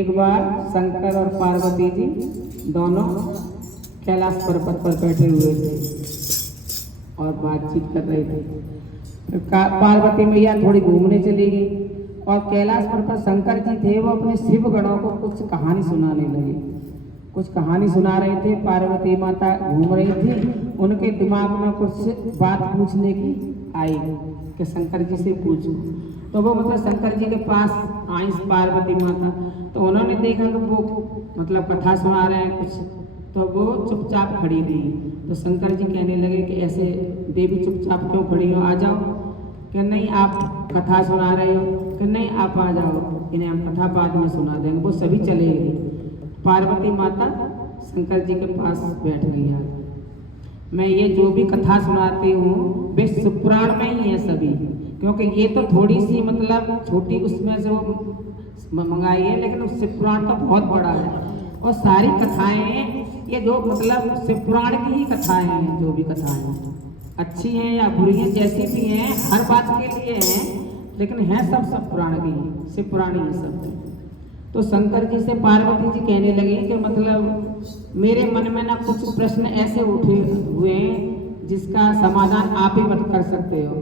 एक बार शंकर और पार्वती जी दोनों कैलाश पर्वत पर बैठे हुए थे और बातचीत कर रहे थे। पार्वती मैया थोड़ी घूमने चली गई और कैलाश पर शंकर जी थे, वो अपने शिव गणों को कुछ कहानी सुनाने लगे। कुछ कहानी सुना रहे थे, पार्वती माता घूम रही थी, उनके दिमाग में कुछ बात पूछने की आई कि शंकर जी से पूछो। तो वो मतलब शंकर जी के पास आई पार्वती माता, तो उन्होंने देखा कि वो मतलब कथा सुना रहे हैं कुछ, तो वो चुपचाप खड़ी रही। तो शंकर जी कहने लगे कि ऐसे देवी चुपचाप क्यों खड़ी हो, आ जाओ। कि नहीं आप कथा सुना रहे हो, कि नहीं आप आ जाओ, इन्हें हम कथा बाद में सुना देंगे। वो सभी चले गए। पार्वती माता शंकर जी के पास बैठ गई। मैं ये जो भी कथा सुनाती हूँ वे शिवपुराण में ही है सभी, क्योंकि ये तो थोड़ी सी मतलब छोटी उसमें से वो मंगाई है, लेकिन उस शिवपुराण का बहुत बड़ा है। और सारी कथाएं ये जो मतलब शिवपुराण की ही कथाएं हैं, जो भी कथाएं अच्छी हैं या बुरी हैं, जैसी भी हैं, हर बात के लिए हैं, लेकिन हैं सब पुराण की, शिवपुराण ही सब। तो शंकर जी से पार्वती जी कहने लगे कि मतलब मेरे मन में ना कुछ प्रश्न ऐसे उठे हुए हैं जिसका समाधान आप ही मत कर सकते हो।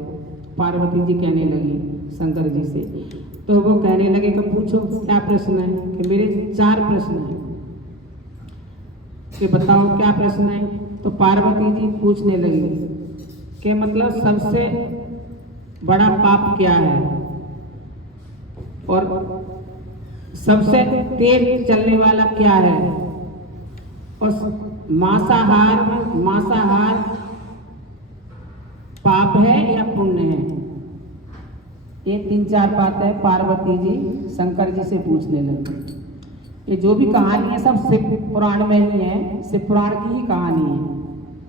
पार्वती जी कहने लगी शंकर जी से। तो वो कहने लगे कि पूछो क्या प्रश्न है। कि मेरे 4 प्रश्न हैं, कि बताओ क्या प्रश्न है। तो पार्वती जी पूछने लगी कि मतलब सबसे बड़ा पाप क्या है और सबसे तेज चलने वाला क्या है, और मांसाहार पाप है या पुण्य है। ये 3-4 बातें पार्वती जी शंकर जी से पूछने लगे। ये जो भी कहानी है सब शिव पुराण में ही है, शिव पुराण की ही कहानी है,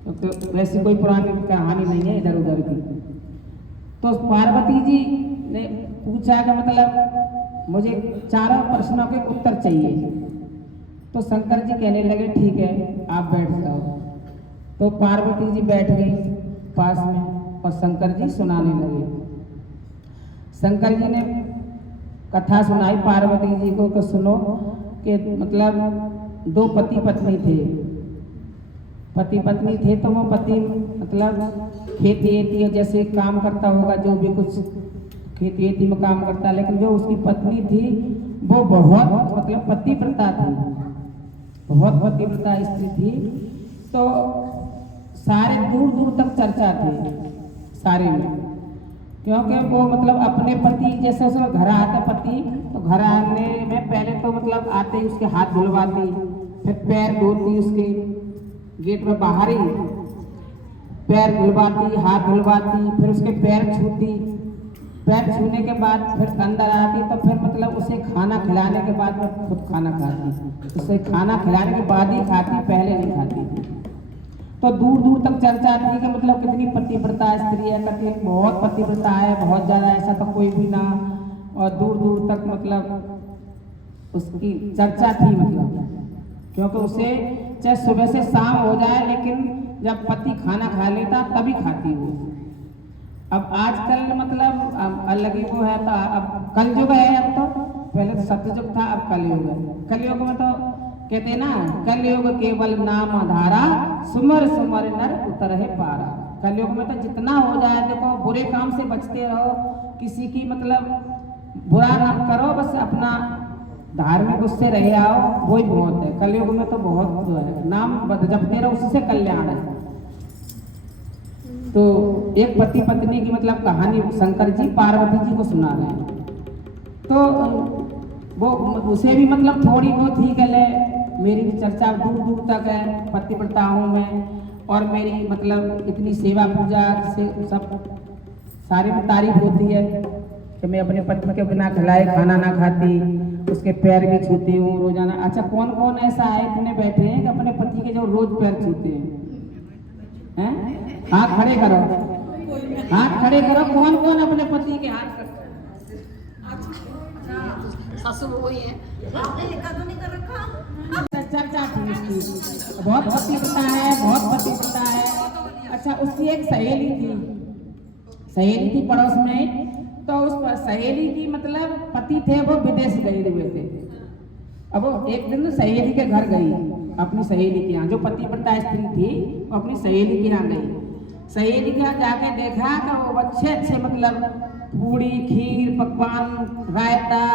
तो वैसी कोई पुरानी कहानी नहीं है इधर उधर की। तो पार्वती जी ने पूछा कि मतलब मुझे 4 प्रश्नों के उत्तर चाहिए। तो शंकर जी कहने लगे ठीक है आप बैठ जाओ। तो पार्वती जी बैठ गई पास में और शंकर जी सुनाने लगे। शंकर जी ने कथा सुनाई पार्वती जी को कि सुनो कि मतलब 2 पति पत्नी थे। पति पत्नी थे तो वो पति मतलब खेती जैसे काम करता होगा, जो भी कुछ खेती में काम करता, लेकिन जो उसकी पत्नी थी वो बहुत मतलब पतिव्रता थी, बहुत पतिव्रता स्त्री थी। तो सारे दूर दूर तक चर्चा थी सारे में, क्योंकि वो मतलब अपने पति जैसे उसका घर आता पति, तो घर आने में पहले तो मतलब आते ही उसके हाथ धुलवाती, फिर पैर धोती, उसके गेट में बाहर ही पैर धुलवाती, हाथ धुलवाती, फिर उसके पैर छूती, पैर छूने के बाद फिर अंदर आती, तो फिर मतलब उसे खाना खिलाने के बाद में खुद खाना खाती, उसे खाना खिलाने के बाद ही खाती, पहले नहीं खाती थी। तो दूर दूर तक चर्चा थी कि मतलब कितनी पतिव्रता स्त्री है, कहती बहुत पतिव्रता है, बहुत ज़्यादा, ऐसा तो कोई भी ना। और दूर दूर तक मतलब उसकी चर्चा थी, मतलब क्योंकि उसे चाहे सुबह से शाम हो जाए, लेकिन जब पति खाना खा लेता तभी खाती वो। अब आजकल मतलब अलग ही वो है, तो अब कलयुग है, अब तो पहले तो सत्ययुग था, अब कलयुग है। कलयुग में तो कहते ना कलयुग केवल नाम आधारा, सुमर सुमर नर उतर है पारा। कलयुग में तो जितना हो जाए, देखो बुरे काम से बचते रहो, किसी की मतलब बुरा ना करो, बस अपना धार्मिक उससे रहे आओ, वही बहुत है। कलयुग में तो बहुत जो है नाम जपते रहो, उससे कल्याण है। तो एक पति पत्नी की मतलब कहानी शंकर जी पार्वती जी को सुना रहे हैं। तो वो उसे भी मतलब थोड़ी बहुत ही गले, मेरी भी चर्चा दूर दूर तक है, पतिव्रता हूँ मैं, और मेरी मतलब इतनी सेवा पूजा से सब सारे में तारीफ होती है कि मैं अपने पति के बिना खिलाए खाना ना खाती, उसके पैर भी छूती हूँ रोजाना। अच्छा कौन कौन ऐसा है इतने बैठे हैं कि अपने पति के जो रोज पैर छूते हैं? हाथ खड़े करो, हाथ खड़े करो, कौन कौन अपने पति के हाथ ससुर वही है, चर्चा थी उसकी, बहुत पतिव्रता है, बहुत पतिव्रता है। अच्छा उसकी एक सहेली थी पड़ोस में, तो उस सहेली की मतलब पति थे वो विदेश गए हुए थे, अब वो एक दिन सहेली के घर गई, अपनी सहेली के यहाँ, जो पतिव्रता स्त्री थी वो अपनी सहेली के यहाँ गई। सहेली के यहाँ जाके देखा कि वो अच्छे अच्छे मतलब पूड़ी, खीर, पकवान, रायता,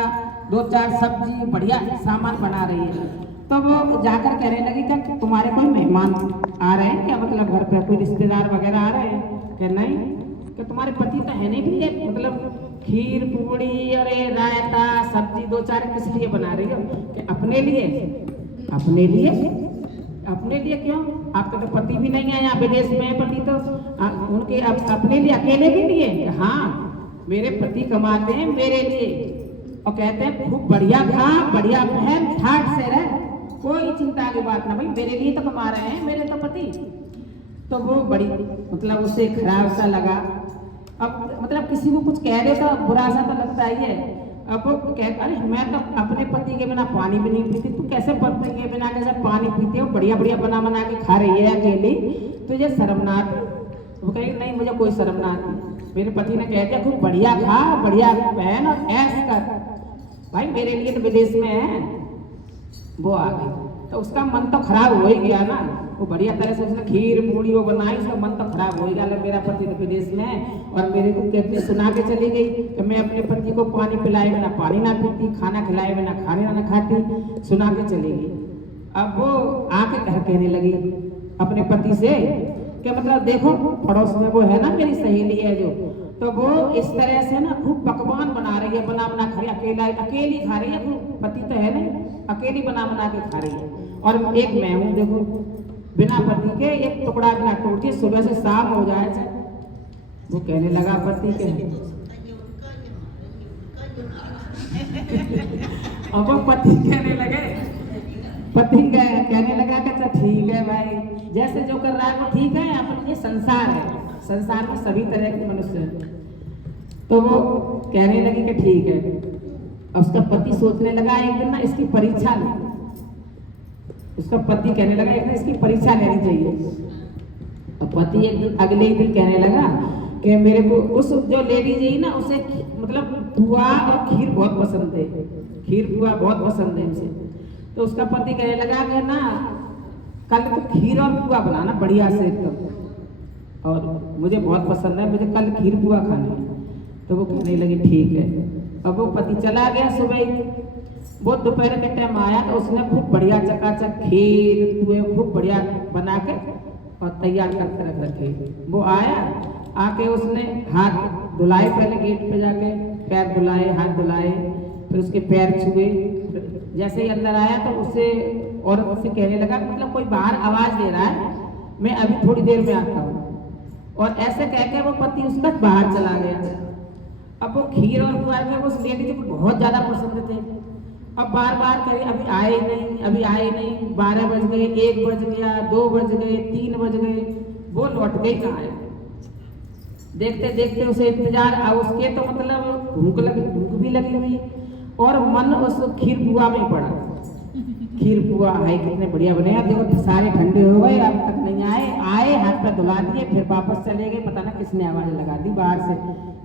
2-4 सब्जी, बढ़िया सामान बना रही है। तो वो जाकर कहने लगी कि तुम्हारे कोई मेहमान आ रहे हैं क्या, मतलब घर पे कोई रिश्तेदार वगैरह आ रहे हैं? कि नहीं, कि तुम्हारे पति तो है नहीं भी, ये मतलब खीर, पूड़ी और रायता, सब्जी 2-4 किस लिए बना रही हो? कि अपने लिए। अपने लिए? अपने लिए क्यों? आपका तो पति भी नहीं है यहाँ, विदेश में है पति, तो उनके अपने लिए, अकेले के लिए? हाँ, मेरे पति कमाते हैं मेरे लिए, और कहते हैं खूब बढ़िया खा, बढ़िया पहन, ठाट से रह, कोई चिंता की बात ना, भाई मेरे लिए तो कमा रहे हैं मेरे तो पति। तो वो बड़ी मतलब उसे खराब सा लगा। अब मतलब किसी को कुछ कह दे तो बुरा सा तो लगता ही है। अब वो कह, अरे मैं तो अपने पति के बिना पानी भी नहीं पीती, तू कैसे पति के बिना कैसे पानी पीती हो, बढ़िया बढ़िया बना बना के खा रही है अकेली, तुझे शर्म ना आती? वो कहेगी नहीं मुझे कोई शर्म ना आती, मेरे पति ने कह दिया खूब बढ़िया खा, बढ़िया पहन और ऐश कर, भाई मेरे लिए तो विदेश में है। वो आ गई तो उसका मन तो खराब हो ही गया ना, वो बढ़िया तरह से उसने खीर पूड़ी वो बनाई, उसका मन तो खराब हो ही गया, मेरा पति तो विदेश में है और मेरे को कहते सुना के चली गई कि मैं अपने पति को पानी पिलाए बिना पानी ना पीती, खाना खिलाए बिना खाने ना खाती, सुना के चली गई। अब वो आके कहने लगी अपने पति से कि मतलब देखो पड़ोस में वो है ना मेरी सहेली है जो, तो वो इस तरह से ना खूब पकवान बना रही है, बना बना खा रही है, अकेली खा रही है, पति तो है नहीं, अकेली बना बना के खा रही है, और एक मैं हूँ देखो बिना पति के एक टुकड़ा बिना टूटे, सुबह से शाम हो जाए। वो कहने लगा पति के अब वो पति कहने लगे, पति कहने लगा कि अच्छा ठीक है भाई, जैसे जो कर रहा है वो ठीक है, अपन ये संसार है, संसार में सभी तरह के मनुष्य हैं। तो वो कहने लगी कि ठीक है। अब उसका पति सोचने लगा एक दिन ना इसकी परीक्षा ले, उसका पति कहने लगा एक दिन इसकी परीक्षा लेनी चाहिए। और पति एक दिन अगले ही दिन कहने लगा कि मेरे को उस जो लेडी जी ना उसे मतलब पुआ और खीर बहुत पसंद है, खीर पुआ बहुत पसंद है उसे। तो उसका पति कहने लगा कि ना कल तो खीर और पुआ बनाना बढ़िया से एकदम, और मुझे बहुत पसंद है, मुझे कल खीर पुआ खानी है। तो वो कहने लगी ठीक है। अब वो पति चला गया सुबह ही, वो दोपहर के टाइम आया तो उसने खूब बढ़िया चकाचक खीर पुए खूब बढ़िया बना के और तैयार करके रख रखे। वो आया, आके उसने हाथ धुलाए, पहले गेट पे जाके पैर धुलाए, हाथ धुलाए, फिर उसके पैर छुए। जैसे ही अंदर आया तो उसे औरत से कहने लगा मतलब कोई बाहर आवाज दे रहा है, मैं अभी थोड़ी देर में आता हूँ। और ऐसे कह के वो पति उसका बाहर चला गया। अब वो खीर और पुआ के उस लेडी को बहुत ज्यादा पसंद थे। अब बार बार करे अभी आए नहीं, अभी आए नहीं, 12 बज गए, 1 बज गया, 2 बज गए, 3 बज गए, वो लौट गई कहाँ है। देखते देखते उसे इंतजार, उसके तो मतलब भूख भी लगी हुई और मन उस खीर पुआ में पड़ा। खीर पुआ है कितने बढ़िया बने, अब देखो सारे ठंडे हो गए, अब तक नहीं आए हाथ पर धुला दिए, फिर वापस चले गए, पता ना किसने आवाज लगा दी बाहर से,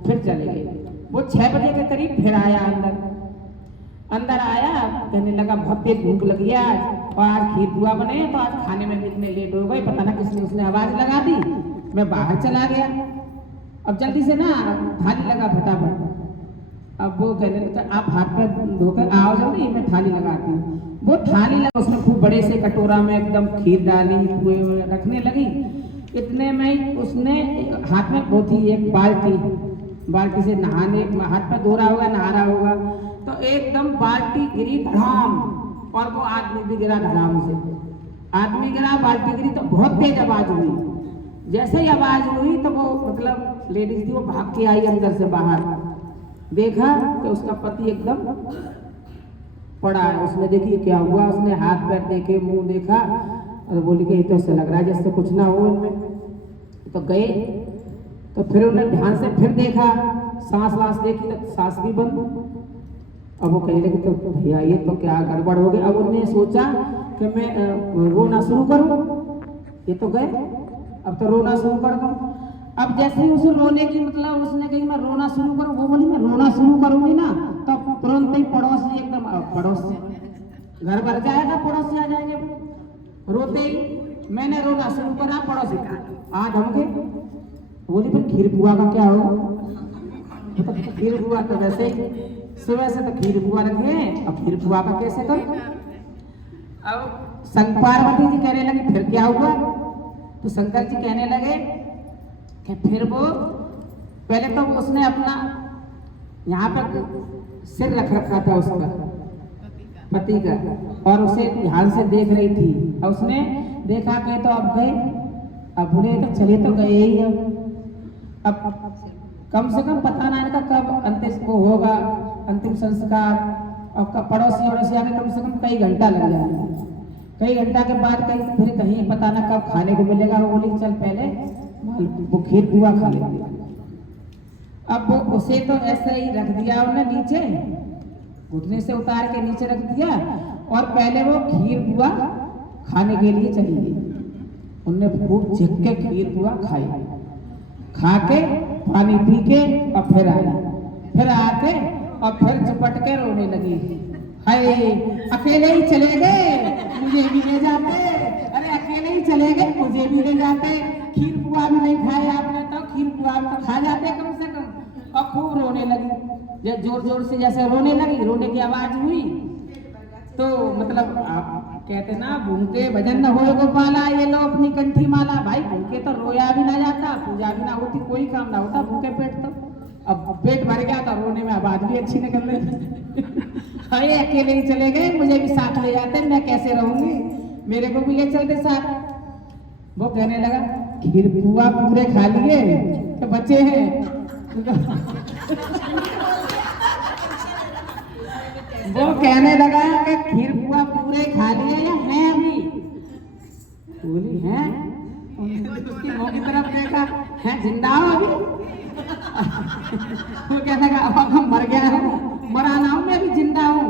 फिर चले गए। वो 6 बजे के करीब फिर आया अंदर आया, कहने लगा बहुत तेज भूख लगी है आज, और आज खीर पुआ बने तो आज खाने में कितने लेट हो गए, पता ना किसने उसने आवाज लगा दी, मैं बाहर चला गया। अब जल्दी से ना थाली लगा फटाफट। अब वो कहने लगा आप हाथ पर धोकर आओ जल्दी, मैं थाली लगाती हूँ। वो थाली लगा, उसने खूब बड़े से कटोरा में एकदम खीर डाली, पुए रखने लगी। इतने में उसने हाथ में वो थी एक बाल्टी से नहाने, हाथ पर धो रहा होगा, नहा रहा होगा, तो एकदम बाल्टी गिरी धड़ाम, और वो आदमी भी गिरा धड़ाम से। आदमी गिरा, बाल्टी गिरी, तो बहुत तेज आवाज हुई। जैसे ही आवाज हुई तो वो मतलब लेडीज थी वो भाग के आई अंदर से बाहर, देखा कि उसका पति एकदम पड़ा है। उसने देखी क्या हुआ, उसने हाथ पैर देखे, मुंह देखा और बोली कि ये तो ऐसा लग रहा है जैसे कुछ ना हो इनमें। तो गए, तो फिर उन्हें ध्यान से फिर देखा, सांस वास देखी तो सांस भी बंद। अब वो कहने लगे तो भैया ये तो क्या गड़बड़ हो गई। अब उन्होंने सोचा कि मैं रोना शुरू करूं, ये तो गए, अब तो रोना शुरू कर दूं। अब जैसे ही उसे रोने की मतलब उसने कही मैं रोना शुरू करूं, वो बोली मैं रोना शुरू करूंगी ना तो तुरंत ही पड़ोसी एकदम, पड़ोसी घर भर जाएगा, पड़ोसी आ जाएंगे रोते ही। मैंने रोना शुरू करा, पड़ोसी आ धमके, बोली पर खीर पुआ का क्या हो? तो खीर पुआ तो वैसे ही सुबह से तो खीर पुआ रखे हैं, अब खीर पुआ का कैसे कर? अब पार्वती जी कहने लगी फिर क्या हुआ? तो शंकर जी कहने लगे कि फिर वो पहले तो उसने अपना यहाँ पर सिर रख रखा था उसका पति का, और उसे ध्यान से देख रही थी। और उसने देखा कि तो अब गए, अब बोले तो चले तो गए ही। अब कम से कम पता ना इनका कब अंतिम वो होगा, अंतिम संस्कार। अब पड़ोसी वड़ोसी आके कम से कम कई घंटा लग जाएगा, कई घंटा के बाद फिर कहीं पता ना कब खाने को मिलेगा। वो बोली चल पहले वो खीर पुआ खा लेंगे। अब वो उसे तो ऐसे ही रख दिया उन्हें नीचे, घुटने से उतार के नीचे रख दिया, और पहले वो खीर पुआ खाने के लिए चली गई। उनने खूब झिक के खीर पुआ खाई, खा के पानी पी के और फिर आई, फिर आके और फिर चुपट के रोने लगी। हाय अकेले ही चले गए, मुझे भी ले जाते। अरे अकेले ही चले गए, मुझे भी ले जाते। खीर पुआ भी नहीं खाए आपने, तो खीर पुआ तो खा जाते कम से कम। और खूब रोने लगी, जोर जोर से जैसे रोने लगी, रोने की आवाज हुई तो मतलब आप कहते ना भूखे भजन न हो गोपाला, ये लो अपनी कंठी माला। भाई भूखे तो रोया भी ना जाता, पूजा भी ना होती, कोई काम ना होता भूखे पेट। तो अब पेट भर गया था, रोने में आवाज भी अच्छी निकल रही। अरे अकेले ही चले गए, मुझे भी साथ ले जाते, मैं कैसे रहूंगी, मेरे को भी ले चलते साथ। वो कहने लगा खीर पुआ पूरे खा लिए तो बचे हैं। वो कहने लगा कि खीर पुआ पूरे खा लिए या मैं अभी? बोली है, उसकी मुंह की तरफ देखा, है जिंदा हो अभी? वो कहने लगा अब हम मर गया हूँ, मरा ना हूँ, मैं अभी जिंदा हूँ।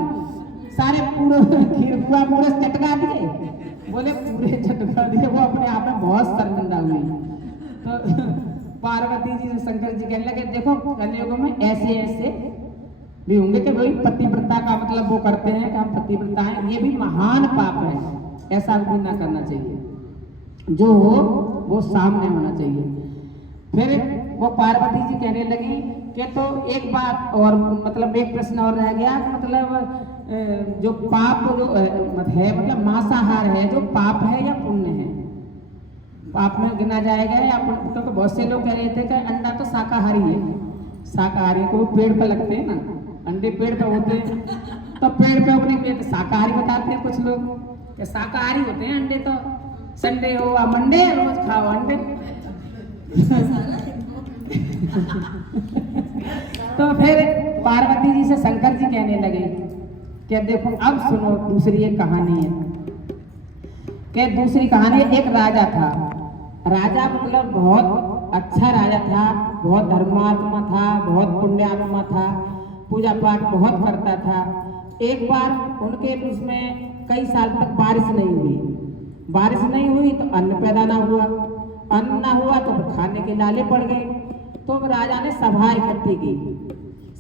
सारे पूरे खीर पुआ पूरे चटका दिए, बोले पूरे चटका दिए। वो अपने आप में बहुत शर्मिंदा हुई। तो पार्वती जी शंकर जी कहने लगे देखो कलयुग में ऐसे ऐसे भी होंगे कि भाई पतिव्रता का मतलब वो करते हैं कि हम पतिव्रता हैं, ये भी महान पाप है, ऐसा भी ना करना चाहिए। जो हो वो सामने होना चाहिए। फिर वो पार्वती जी कहने लगी कि तो एक बात और, मतलब एक प्रश्न और रह गया, मतलब जो पाप जो है मतलब मांसाहार है, जो पाप है या पुण्य है? पाप में गिना जाएगा या पुण्य? तो बहुत से लोग कह रहे थे कि अंडा तो शाकाहारी है, शाकाहारी को पेड़ पर लगते हैं ना, अंडे पेड़ पे होते हैं, तो पेड़ पे अपने पेड़ शाकाहारी बताते हैं कुछ लोग कि शाकाहारी होते हैं अंडे। तो संडे हो या मंडे रोज खाओ अंडे। तो फिर पार्वती जी से शंकर जी कहने लगे कि देखो अब सुनो दूसरी एक कहानी है। कि दूसरी कहानी, एक राजा था, राजा मतलब बहुत अच्छा राजा था, बहुत धर्मात्मा था, बहुत पुण्यात्मा था, पूजा पाठ बहुत करता था। एक बार उनके उसमें कई साल तक बारिश नहीं हुई, बारिश नहीं हुई तो अन्न पैदा ना हुआ, अन्न ना हुआ तो खाने के लाले पड़ गए। तो राजा ने सभा इकट्ठी की,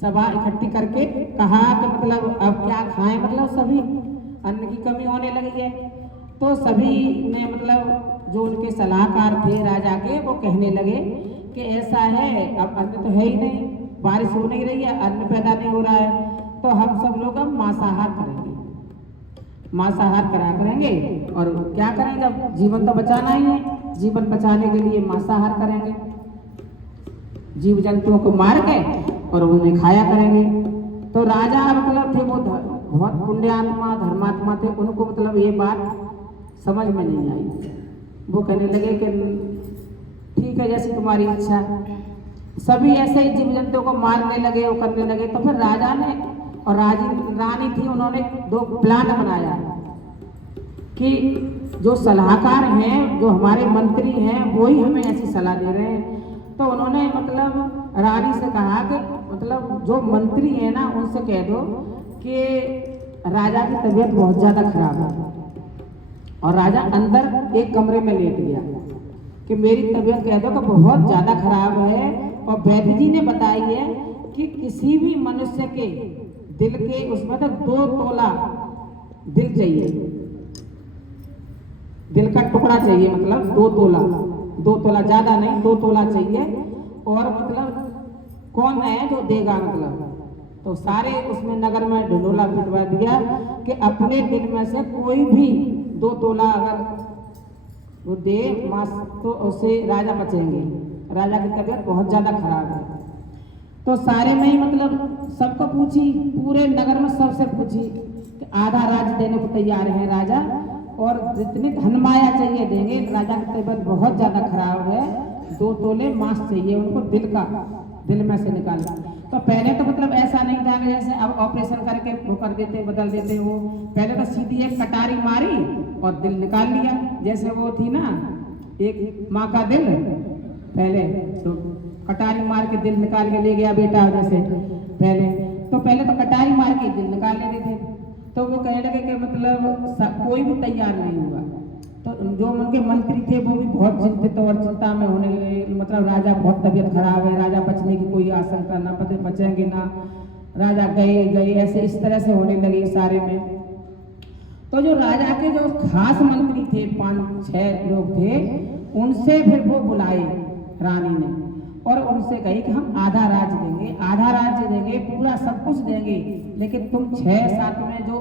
सभा इकट्ठी करके कहा कि मतलब अब क्या खाएं, मतलब सभी अन्न की कमी होने लगी है। तो सभी ने मतलब जो उनके सलाहकार थे राजा के, वो कहने लगे कि ऐसा है अब अन्न तो है ही नहीं, बारिश हो नहीं रही है, अन्न पैदा नहीं हो रहा है, तो हम सब लोग अब मांसाहार करेंगे, मांसाहार करेंगे। और क्या करेंगे, अब जीवन तो बचाना ही है, जीवन बचाने के लिए मांसाहार करेंगे, जीव जंतुओं को मार के और उन्हें खाया करेंगे। तो राजा मतलब थे वो बहुत पुण्यात्मा धर्मात्मा थे, उनको मतलब ये बात समझ में नहीं आई। वो कहने लगे कि ठीक है जैसी तुम्हारी इच्छा। सभी ऐसे ही जीव जंतुओं को मारने लगे, वो करने लगे। तो फिर राजा ने और रानी थी, उन्होंने दो प्लान बनाया कि जो सलाहकार हैं, जो हमारे मंत्री हैं, वो ही हमें ऐसी सलाह दे रहे हैं। तो उन्होंने मतलब रानी से कहा कि मतलब जो मंत्री है ना, उनसे कह दो कि राजा की तबीयत बहुत ज़्यादा खराब है। और राजा अंदर एक कमरे में लेट गया कि मेरी तबीयत कह दो कि बहुत ज़्यादा खराब है। और वैद्य जी ने बताई है कि किसी भी मनुष्य के दिल के उसमें तो 2 तोला दिल चाहिए, दिल का टुकड़ा चाहिए, मतलब 2 तोला, 2 तोला ज्यादा नहीं, 2 तोला चाहिए। और मतलब कौन है जो देगा, मतलब तो सारे उसमें नगर में ढिंढोरा पिटवा दिया कि अपने दिल में से कोई भी 2 तोला अगर वो दे मास तो उससे राजा बचेंगे। राजा की तबीयत बहुत ज्यादा खराब है। तो सारे में ही मतलब सबको पूछी, पूरे नगर में सबसे पूछी कि आधा राज देने को तैयार है राजा, और जितनी धनमाया चाहिए देंगे। राजा की तबीयत बहुत ज्यादा खराब है, 2 तोले मांस चाहिए उनको, दिल का, दिल में से निकाल। तो पहले तो मतलब ऐसा नहीं था जैसे अब ऑपरेशन करके वो कर देते, बदल देते। वो पहले तो सीधी एक कटारी मारी और दिल निकाल लिया, जैसे वो थी ना एक माँ का दिल, पहले तो कटारी मार के दिल निकाल के ले गया बेटा, जैसे पहले तो कटारी मार के दिल निकाल लेते थे। तो वो कहने लगे कि मतलब कोई भी तैयार नहीं हुआ। तो जो उनके मंत्री थे वो भी बहुत चिंतित और चिंता में होने लगे, मतलब राजा बहुत तबीयत खराब है, राजा बचने की कोई आशंका ना, बचेंगे ना, राजा गए ऐसे इस तरह से होने लगे सारे में। तो जो राजा के जो खास मंत्री थे, 5-6 लोग थे, उनसे फिर वो बुलाए रानी ने और उनसे कही कि हम आधा राज्य देंगे, आधा राज्य देंगे, पूरा सब कुछ देंगे, लेकिन तुम 6-7 में जो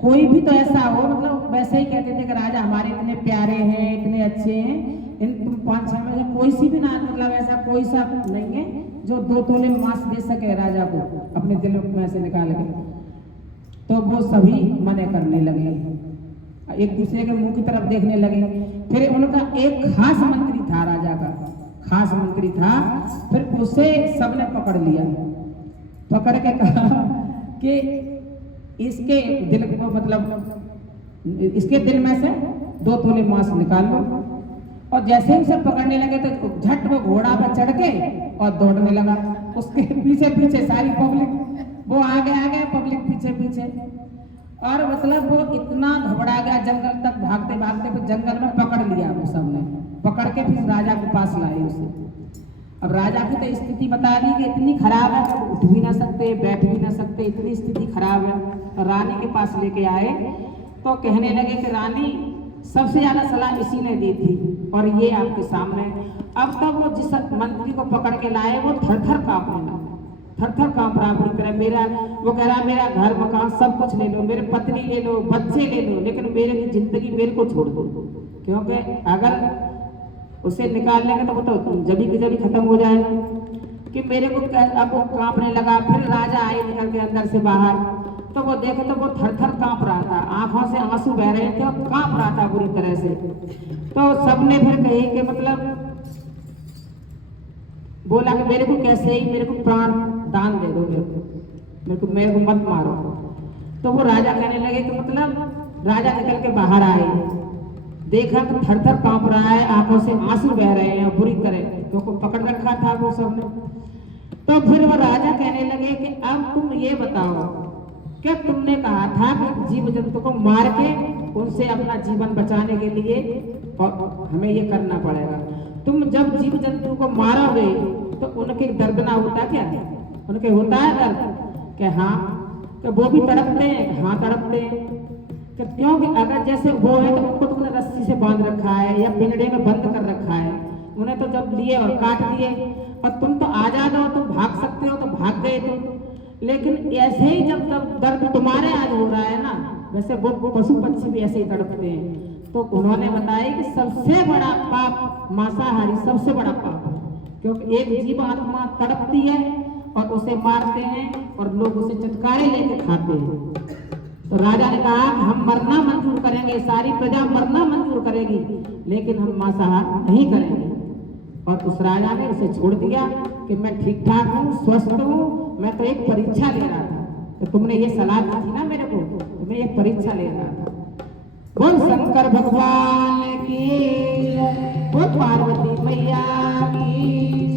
कोई भी तो ऐसा हो, मतलब वैसे ही कहते थे कि राजा हमारे इतने प्यारे हैं, इतने अच्छे हैं, इन तुम 5-6 में से कोई सी भी ना, मतलब ऐसा कोई सा नहीं है जो 2 तोले मांस दे सके राजा को अपने दिल में से निकाल के। तो वो सभी मने करने लगे, एक दूसरे के मुंह की तरफ देखने लगे। फिर उनका एक खास मंत्री था, राजा का खास मंत्री था, फिर उसे सबने पकड़ लिया, पकड़ के कहा कि इसके दिल को, मतलब इसके दिल में से 2 तोले मांस निकाल लो। और जैसे ही उसे पकड़ने लगे तो झट वो घोड़ा पर चढ़ के और दौड़ने लगा, उसके पीछे पीछे सारी पब्लिक, वो आगे पब्लिक पीछे। और मतलब वो इतना घबरा गया, जंगल तक भागते भागते फिर जंगल में पकड़ लिया वो सबने, पकड़ के फिर राजा के पास लाए उसे। अब राजा की तो स्थिति बता दी कि इतनी खराब है कि उठ भी ना सकते, बैठ भी ना सकते, इतनी स्थिति खराब है। रानी के पास लेके आए तो कहने लगे कि रानी, सबसे ज्यादा सलाह इसी ने दी थी और ये आपके सामने। अब तक वो जिस मंत्री को पकड़ के लाए वो थर-थर कांपने लगा, थर-थर कांप रहा पूरी तरह। वो कह रहा मेरा घर मकान सब कुछ ले लो, मेरे पत्नी ले लो, बच्चे ले लो, लेकिन मेरे की जिंदगी मेरे को छोड़ दो, क्योंकि अगर उसे निकाल लेंगे तो वो तो जभी की जभी खत्म हो जाएगा। कि मेरे को अब वो कांपने लगा। फिर राजा आए निकल के अंदर से बाहर, तो वो देखे तो वो थर-थर कांप रहा था, आंखों से आंसू बह रहे थे और कांप रहा था बुरी तरह से। तो सबने फिर कही कि मतलब बोला कि मेरे को कैसे ही, मेरे को प्राण दान दे दो, मेरे को मत मारो। तो वो राजा कहने लगे कि मतलब राजा निकल के बाहर आए, देखा तो थर-थर कांप रहा है, आंखों से आंसू बह रहे हैं बुरी तरह, क्योंकि पकड़ रखा था वो सबने। तो फिर वो राजा कहने लगे कि अब तुम ये बताओ, क्या तुमने कहा था कि जीव जंतु को मार के उनसे अपना जीवन बचाने के लिए और हमें ये करना पड़ेगा। तुम जब जीव जंतु को मारोगे तो उनके दर्द ना होता क्या? उनके होता है दर्द? कि हाँ, तो वो भी तड़पते हैं? हाँ तड़पते हैं। क्योंकि अगर जैसे वो है तो उनको तुमने रस्सी से बांध रखा है या पिंजड़े में बंद कर रखा है, उन्हें तो जब लिए और काट दिए, और तुम तो आजाद हो, तुम भाग सकते हो तो भाग गए तुम। लेकिन ऐसे ही जब तब दर्द तुम्हारे आज हो रहा है ना, वैसे वो पशु पक्षी भी ऐसे ही तड़पते हैं। तो उन्होंने बताया कि सबसे बड़ा पाप मांसाहारी सबसे बड़ा पाप है, क्योंकि एक जीव आत्मा तड़पती है और उसे मारते हैं और लोग उसे चटकारे लेके खाते हैं। तो राजा ने कहा हम मरना मंजूर करेंगे, सारी प्रजा मरना मंजूर करेगी, लेकिन हम मांसाहार नहीं करेंगे। और उस राजा ने उसे छोड़ दिया कि मैं ठीक ठाक हूँ, स्वस्थ हूँ, मैं तो एक परीक्षा ले रहा था। तो तुमने ये सलाह दी थी ना मेरे को, तो मैं एक परीक्षा ले रहा था। बोल शंकर भगवान की, बोल पार्वती मैया की।